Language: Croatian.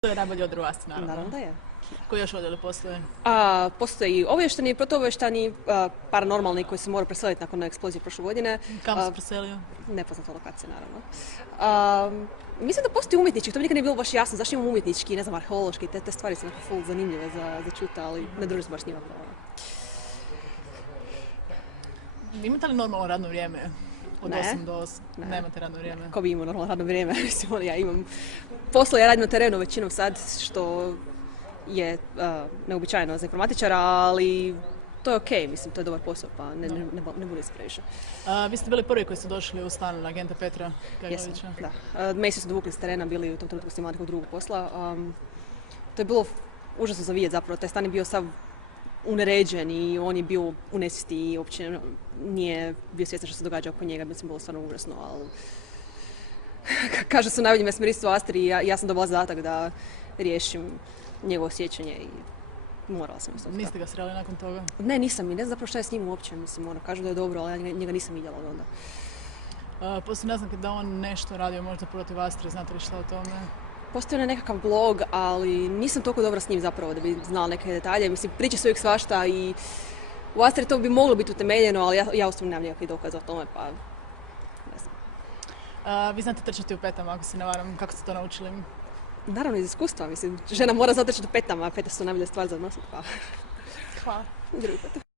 To je najbolji odjel u Asti, naravno. Naravno da je. Koji još odjeli postoje? Postoji obavještajni, protuobavještajni, paranormalni koji se moraju preseliti nakon eksplozije prošle godine. Kam se preselio? Nepoznata lokacija, naravno. Mislim da postoji umjetnički, to mi nikad nije bilo baš jasno zašto imamo umjetnički, ne znam, arheološki, te stvari su nekako full zanimljive za čuta, ali ne družim se baš s njima. Imate li normalno radno vrijeme? Od Ne. 8 do 8? Nemate radno vrijeme? Ko bi imao normalno radno vrijeme, mislim, ja imam posla, ja radim na terenu većinom sad, što je neobičajeno za informatičara, ali to je okej, mislim, to je dobar posao, pa ne bude se previše. Vi ste bili prvi koji su došli u stan agenta Petra Jesam, Gajnovića. da. Mesi su dovukli s terena, bili u tom trenutku s imali nekog drugog posla. To je bilo užasno za vidjeti zapravo, taj stan je bio sav uneređen i on je bio u nesvijesti i uopće nije bio svjestan što se događa oko njega, mislim, bilo stvarno užasno, ali kaže se u najboljem mesmeristu Astri, ja sam dobila zadatak da riješim njegovo sjećanje i morala sam isto. Niste ga sreli nakon toga? Ne, nisam i ne znam zapravo šta je s njim uopće, mislim, kažu da je dobro, ali ja njega nisam vidjela od onda. Postoji naznake da on nešto radio možda protiv Astre, znate li šta o tome? Postoji nekakav blog, ali nisam toliko dobra s njim zapravo da bi znala neke detalje. Mislim, priča se uvijek svašta i u Astri to bi moglo biti utemeljeno, ali ja ustavno nemam nikakvih dokaza o tome, pa ne znam. Vi znate trčati u petama, ako se ne varam, kako ste to naučili? Naravno iz iskustva, mislim, žena mora znati trčati u petama, a pete su najbolja stvar za nositi, pa Hvala. drugi put.